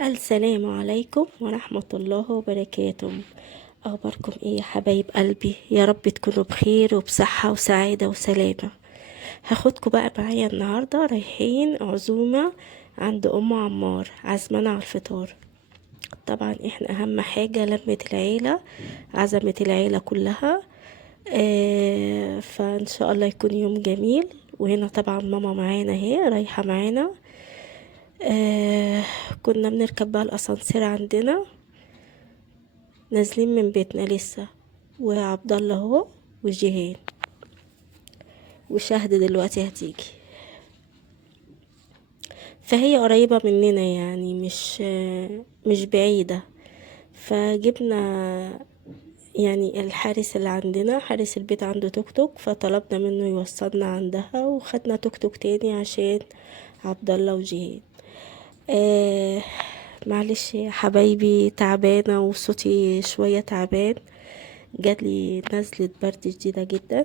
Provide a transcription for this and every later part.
السلام عليكم ورحمة الله وبركاته. أخباركم إيه يا حبايب قلبي؟ يا رب تكونوا بخير وبصحة وسعادة وسلامة. هاخدكوا بقى معايا النهاردة، رايحين عزومة عند أم عمار، عزمنا على الفطار. طبعا احنا أهم حاجة لمة العيلة، عزمة العيلة كلها. فإن شاء الله يكون يوم جميل. وهنا طبعا ماما معانا، هي رايحة معانا. آه كنا بنركب بقى الأسانسير عندنا، نازلين من بيتنا لسه، وعبد الله اهو، وجيهان، وشهد دلوقتي هتيجي. فهي قريبة مننا يعني، مش بعيدة. فجبنا يعني الحارس اللي عندنا، حارس البيت عنده توك توك، فطلبنا منه يوصلنا عندها، وخدنا توك توك تاني عشان عبد الله وجيهان. آه معلش يا حبايبي، تعبانة وصوتي شوية تعبان، جاتلي نزلة برد جديدة جدا.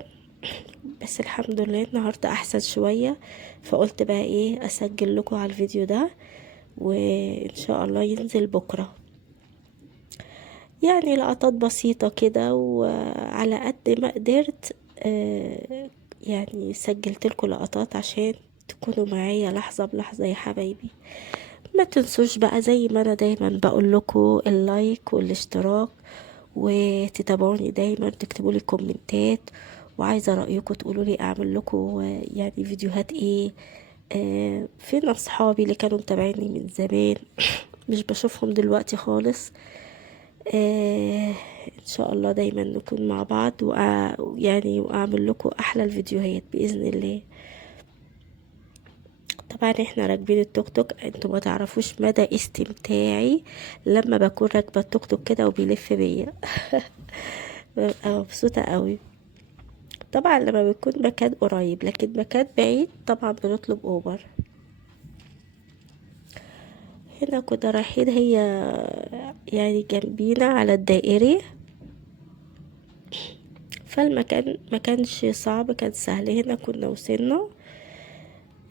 بس الحمد لله النهاردة احسن شوية. فقلت بقى ايه، اسجل لكم على الفيديو ده، وان شاء الله ينزل بكرة. يعني لقطات بسيطة كده وعلى قد ما قدرت. يعني سجلت لكم لقطات عشان تكونوا معايا لحظة بلحظة يا حبايبي. ما تنسوش بقى زي ما انا دايما بقول لكم، اللايك والاشتراك، وتتابعوني دايما، تكتبوا لي كومنتات، وعايزه رايكم، تقولوا لي اعمل لكم يعني فيديوهات ايه. فين اصحابي اللي كانوا متابعيني من زمان؟ مش بشوفهم دلوقتي خالص. ان شاء الله دايما نكون مع بعض، يعني واعمل لكم احلى الفيديوهات باذن الله. طبعا احنا راكبين التوك توك، انتوا ما تعرفوش مدى استمتاعي لما بكون راكبه التوك توك كده وبيلف بيا. ببقى مبسوطه قوي. طبعا لما بيكون مكان قريب، لكن مكان بعيد طبعا بنطلب اوبر. هنا كنا رايحين، هي يعني جنبينا على الدائري، فالمكان ما كانش صعب، كان سهل. هنا كنا وصلنا.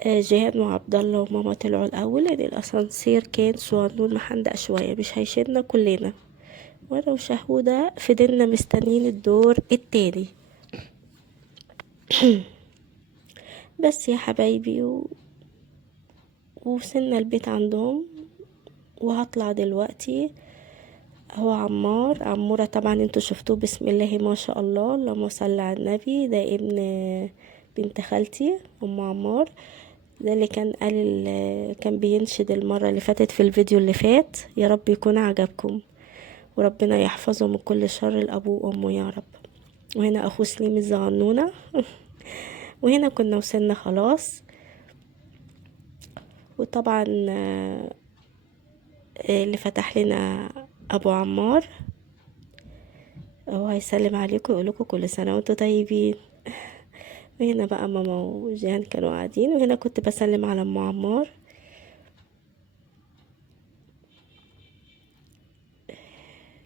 جيهان وعبد الله وماما طلعوا الاول، لان الاسانسير كان صغنون محندق شويه، مش هيشيلنا كلنا. وانا وشهودة فضلنا مستنيين الدور التاني. بس يا حبايبي ووصلنا البيت عندهم، وهطلع دلوقتي. هو عمورة طبعا انتوا شفتوه، بسم الله ما شاء الله، اللهم صل على النبي. ده ابن بنت خالتي ام عمار. ده اللي كان بينشد المرة اللي فاتت في الفيديو اللي فات. يا رب يكون عجبكم، وربنا يحفظه من كل شر الابو وامه يا رب. وهنا اخو سليم الزغنونة. وهنا كنا وصلنا خلاص. وطبعا اللي فتح لنا ابو عمار، هو هيسلم عليكم ويقولكوا كل سنة وانتوا طيبين. وهنا بقى ماما وجيهان كانوا قاعدين، وهنا كنت بسلم على ام عمار.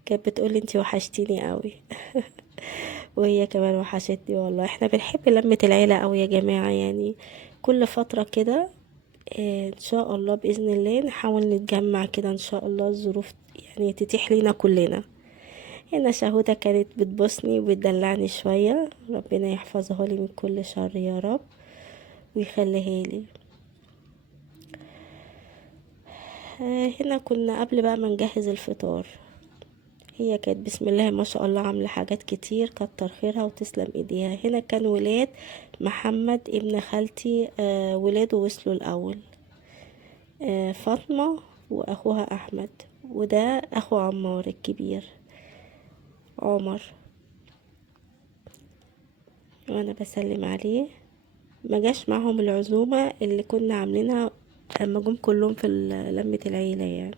كانت بتقولي انتي وحشتيني قوي. وهي كمان وحشتني والله. احنا بنحب لمة العيلة قوي يا جماعة يعني. كل فترة كده ان شاء الله باذن الله نحاول نتجمع كده، ان شاء الله الظروف يعني تتيح لينا كلنا. هنا شهودة كانت بتبوسني وبتدلعني شوية، ربنا يحفظها لي من كل شر يا رب، ويخليها لي. هنا كنا قبل بقى ما نجهز الفطار. هي كانت بسم الله ما شاء الله عاملة حاجات كتير، كتر خيرها وتسلم ايديها. هنا كان ولاد محمد ابن خالتي، ولاده وصلوا الاول. فاطمة واخوها احمد، وده اخو عمار الكبير عمر، وانا بسلم عليه. ما جاش معهم العزومة اللي كنا عاملينها اما جم كلهم في لمة العيلة يعني.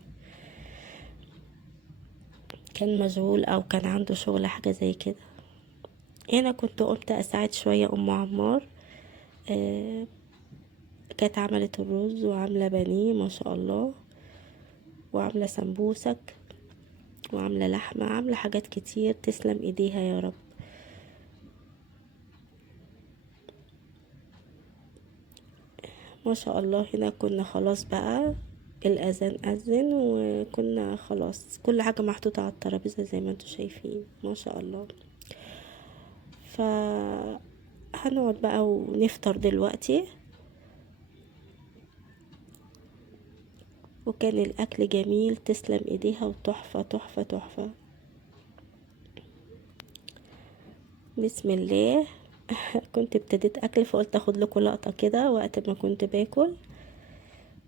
كان مشغول او كان عنده شغل حاجة زي كده. هنا كنت قمت اساعد شوية ام عمار. آه كانت عملت الرز وعاملة بانيه ما شاء الله، وعاملة سمبوسك، وعاملة لحمة، عاملة حاجات كتير، تسلم ايديها يا رب. ما شاء الله. هنا كنا خلاص بقى الأذان أذن وكنا خلاص كل حاجة محطوطة على الترابيزة زي ما انتوا شايفين ما شاء الله. ف هنقعد بقى ونفطر دلوقتي، وكان الأكل جميل تسلم ايديها وتحفة تحفة تحفة. بسم الله. كنت ابتديت اكل فقلت اخد لكم لقطة كده وقت ما كنت باكل.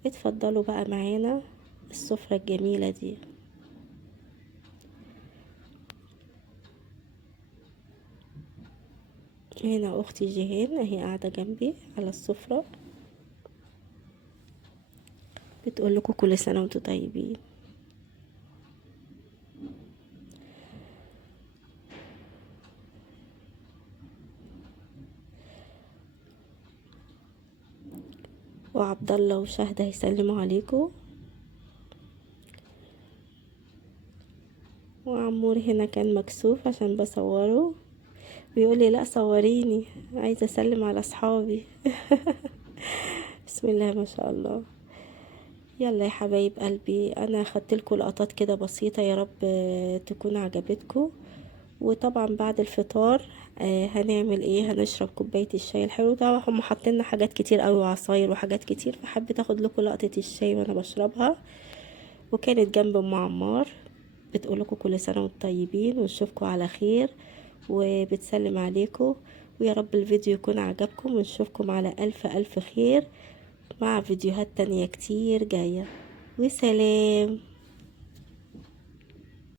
اتفضلوا بقى معانا السفرة الجميلة دي. هنا اختي جيهان اهي قاعدة جنبي على السفرة، بتقول لكم كل سنة وانتم طيبين. وعبد الله وشهد هيسلموا عليكم، وعمور هنا كان مكسوف عشان بصوره، بيقول لي لا صوريني عايزه اسلم على اصحابي. بسم الله ما شاء الله. يلا يا حبايب قلبي، انا خدت لكم لقطات كده بسيطه، يا رب تكون عجبتكم. وطبعا بعد الفطار هنعمل ايه؟ هنشرب كوبايه الشاي الحلو ده. هم حاطين لنا حاجات كتير قوي وعصاير وحاجات كتير، فحبيت اخد لكم لقطه الشاي وانا بشربها. وكانت جنب ام عمار بتقول لكم كل سنه وانتم طيبين ونشوفكم على خير، وبتسلم عليكم. ويا رب الفيديو يكون عجبكم، ونشوفكم على الف الف خير مع فيديوهات تانية كتير جاية. وسلام.